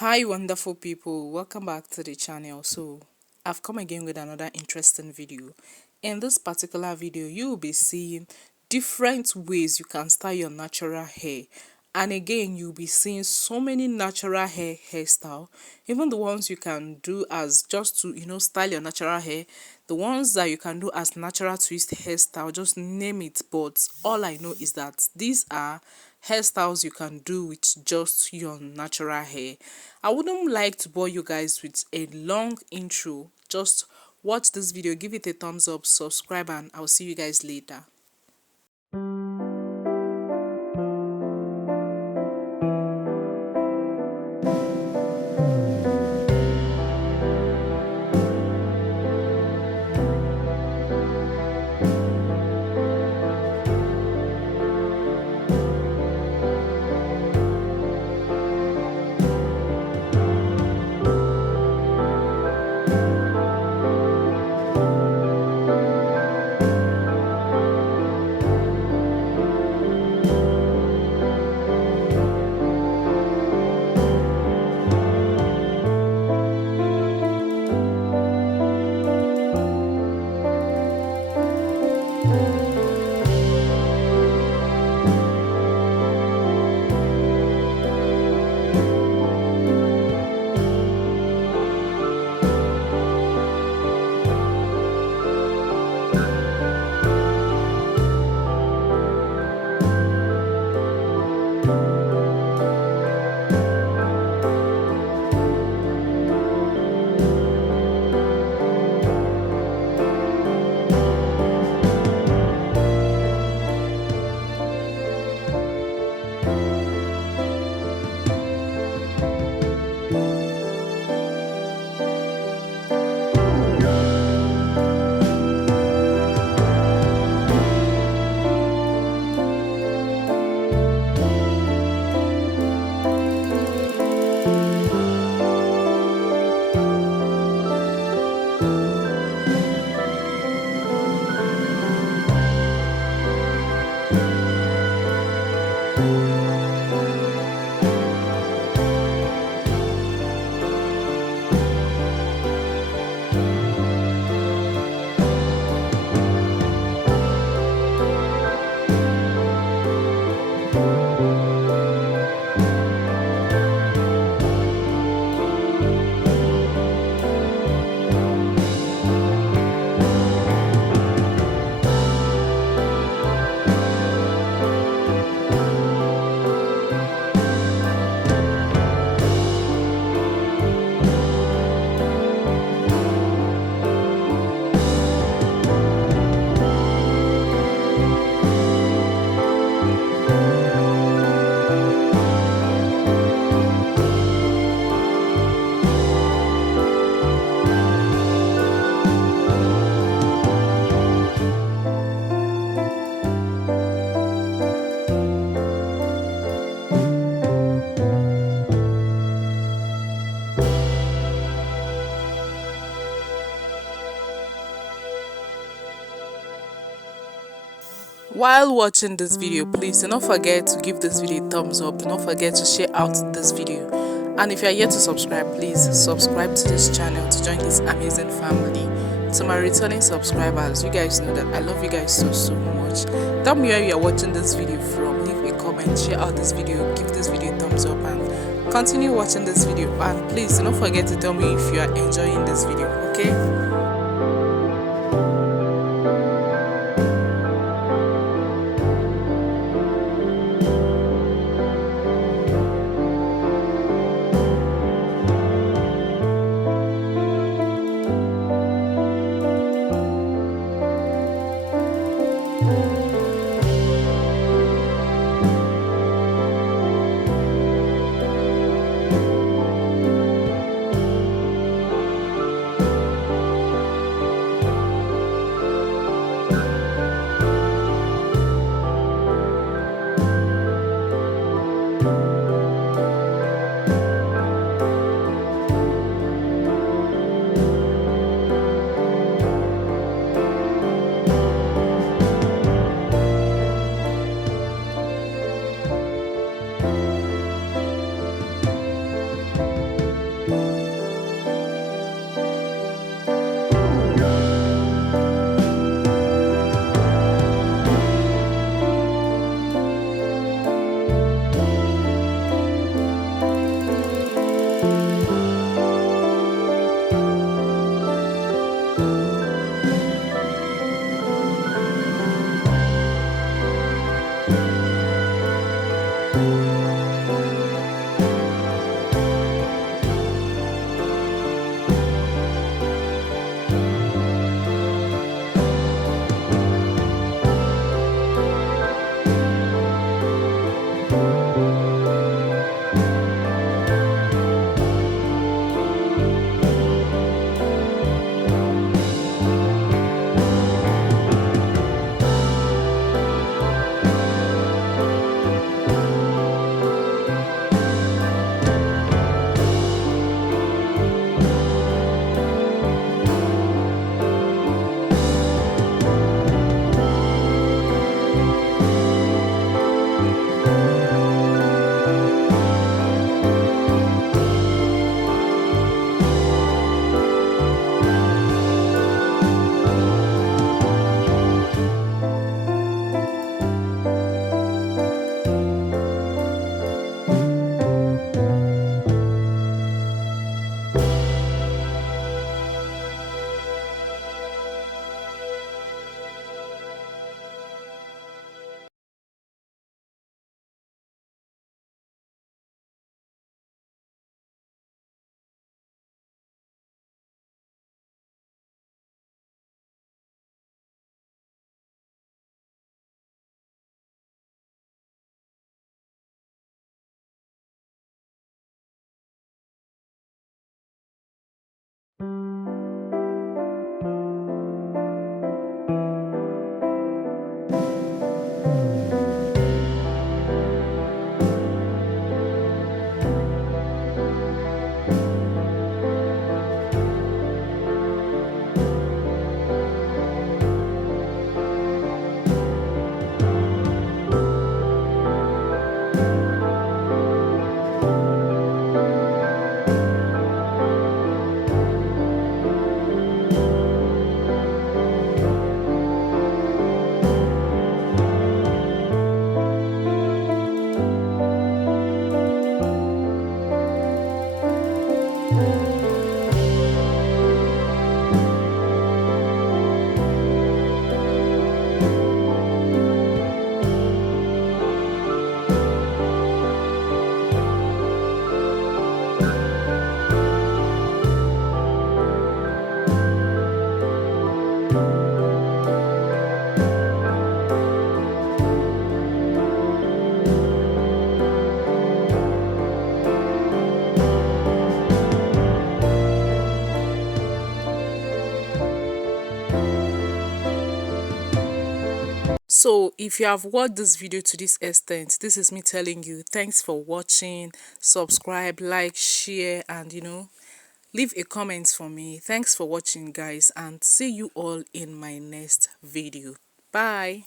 Hi, wonderful people. Welcome back to the channel. So, I've come again with another interesting video. In this particular video, you will be seeing different ways you can style your natural hair. And again, you'll be seeing so many natural hairstyle, even the ones you can do as just to, style your natural hair, the ones that you can do as natural twist hairstyle, just name it. But all I know is that these are hairstyles you can do with just your natural hair. I wouldn't like to bore you guys with a long intro. Just watch this video, give it a thumbs up, subscribe, and I'll see you guys later. While watching this video, please do not forget to give this video a thumbs up. Do not forget to share out this video. And if you are yet to subscribe, please subscribe to this channel to join this amazing family. To my returning subscribers, you guys know that I love you guys so much. Tell me where you are watching this video from. Leave a comment, share out this video, give this video a thumbs up, and continue watching this video. And please do not forget to tell me if you are enjoying this video, okay? So if you have watched this video to this extent, this is me telling you thanks for watching. Subscribe, like, share, and leave a comment for me. Thanks for watching, guys, and see you all in my next video. Bye.